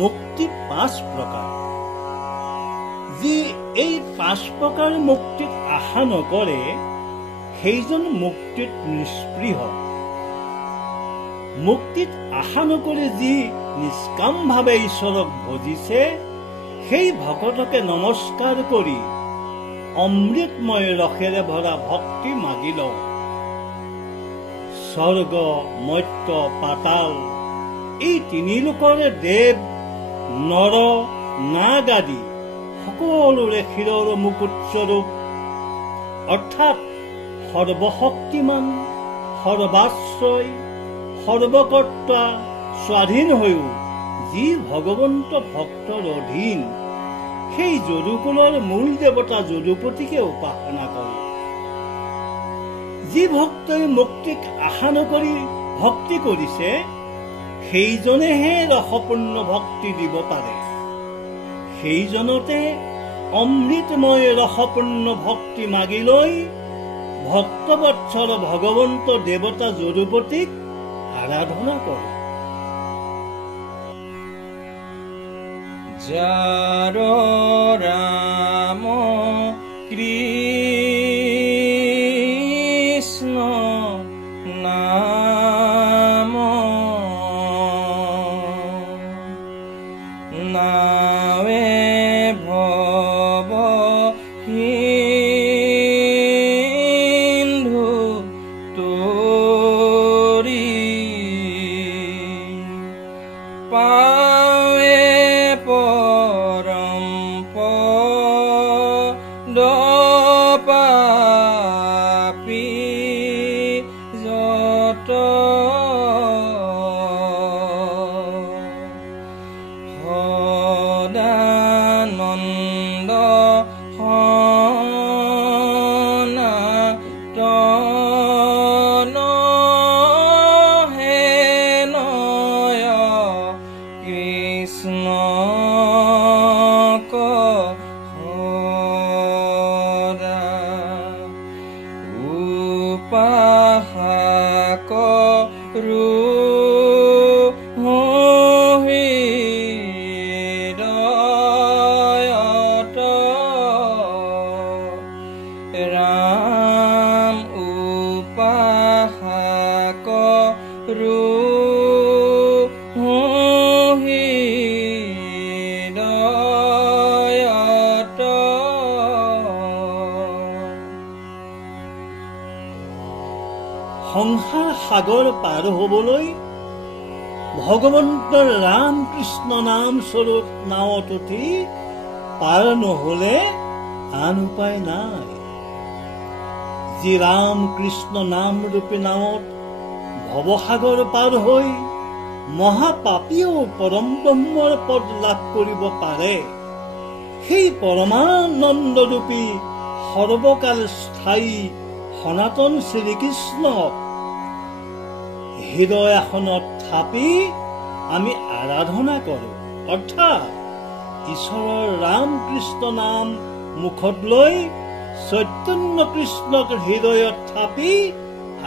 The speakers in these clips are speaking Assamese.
মুক্তি 5 প্ৰকাৰ। যি এই 5 প্ৰকাৰ মুক্তিত আশা নকৰে সেইজন মুক্তিত নিষ্পৃহ। মুক্তিত আশা নকৰি যি নিষ্কামভাৱে ঈশ্বৰক ভজিছে সেই ভকতকে নমস্কাৰ কৰি অমৃতময় ৰসেৰে ভৰা ভক্তি মাগি লওঁ। স্বৰ্গ, মৰ্ত্য, পাতাল এই 3 লোকৰে দেৱ, নৰ, নাগ আদি সকলোৰে শিৰৰ মুকুট স্বৰূপ অৰ্থাৎ সৰ্বশক্তিমান, সৰ্বাশ্ৰয়, সৰ্বকৰ্তা, স্বাধীন হৈও যি ভগৱন্ত ভক্তৰ অধীন সেই যদুকুলৰ মূল দেৱতা যদুপতিকে উপাসনা কৰে। যি ভক্তই মুক্তিক আশা নকৰি ভক্তি কৰিছে সেইজনেহে ৰসপূৰ্ণ ভক্তি দিব পাৰে। সেইজনতে অমৃতময় ৰসপূৰ্ণ ভক্তি মাগি লৈ ভক্তবৎসল ভগৱন্ত দেৱতা যদুপতিক আৰাধনা কৰে। যাৰ ৰাম কৃষ্ণ নাম নাৱে ভৱ সিন্ধু তৰি পাৱে পৰম পদ পাপী যত সদানন্দ সনাতন হে নয় কৃষ্ণ উপাসক হৃদয়ত ৰাম উপাসক হৃদয়ত সংসাৰ সাগৰ পাৰ হবলৈ ভগৱন্তৰ ৰাম কৃষ্ণ নাম স্বৰূপ নাৱত উঠি পাৰ নহলে আন উপায় নাই। যি ৰাম কৃষ্ণ নাম ৰূপী নাৱত ভৱসাগৰ পাৰ হৈ মহাপাপীও পৰম ব্ৰহ্মৰ পদ লাভ কৰিব পাৰে সেই পৰমানন্দৰূপী সৰ্বকাল স্থায়ী সনাতন শ্ৰীকৃষ্ণক হৃদয় আসনত থাপি আমি আৰাধনা কৰো। অৰ্থাৎ ঈশ্বৰৰ ৰাম কৃষ্ণ নাম মুখত লৈ চৈতন্য কৃষ্ণক হৃদয়ত থাপি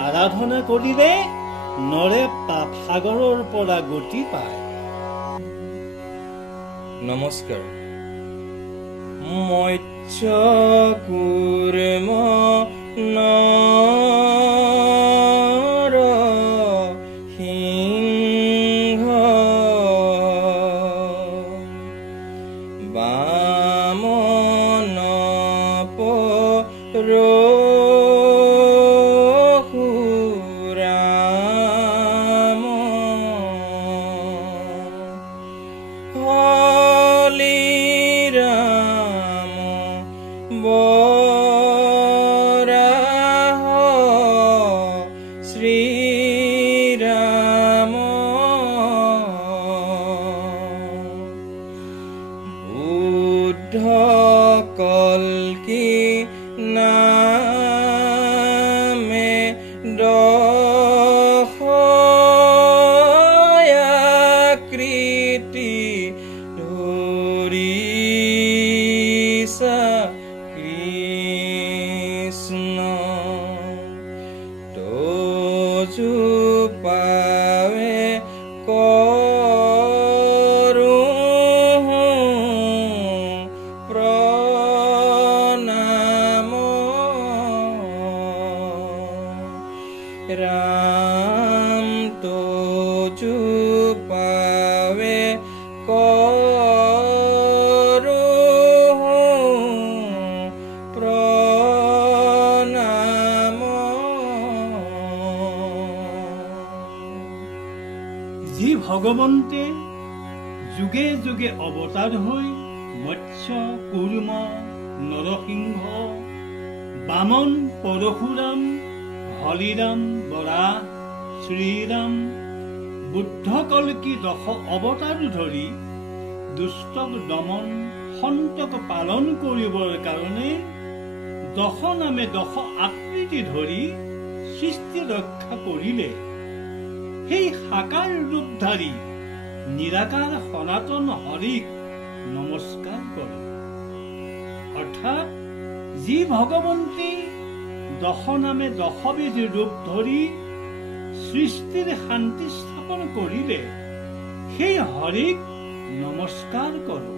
আৰাধনা কৰিলে নৰে পাপ সাগৰৰ পৰা গতি পায়। নমস্কাৰ। মৎস্য কুৰ্ম নৰ সিংহ বামন পৰশুৰাম হলিৰাম বৰাহ পাৱে কৰো প্ৰণাম। যি ভগৱন্তে যুগে যুগে অৱতাৰ হৈ মৎস্য, কুৰ্ম, নৰসিংহ, বামন, পৰশুৰাম, হৰিৰাম, বৰাহ, শ্ৰীৰাম, বুদ্ধ, কল্কি 10 অৱতাৰ ধৰি দুষ্টক দমন, সন্তক পালন কৰিবৰ কাৰণে 10 নামে 10 আকৃতি ধৰি সৃষ্টি ৰক্ষা কৰিলে। সেই সাকাৰ ৰূপধাৰী নিৰাকাৰ সনাতন হৰিক নমস্কাৰ কৰে। অৰ্থাৎ যি ভগৱন্তী 10 নামে 10 বিধ ৰূপ ধৰি সৃষ্টিৰ শান্তি স্থাপন কৰিলে, সেই হৰিক নমস্কাৰ কৰোঁ।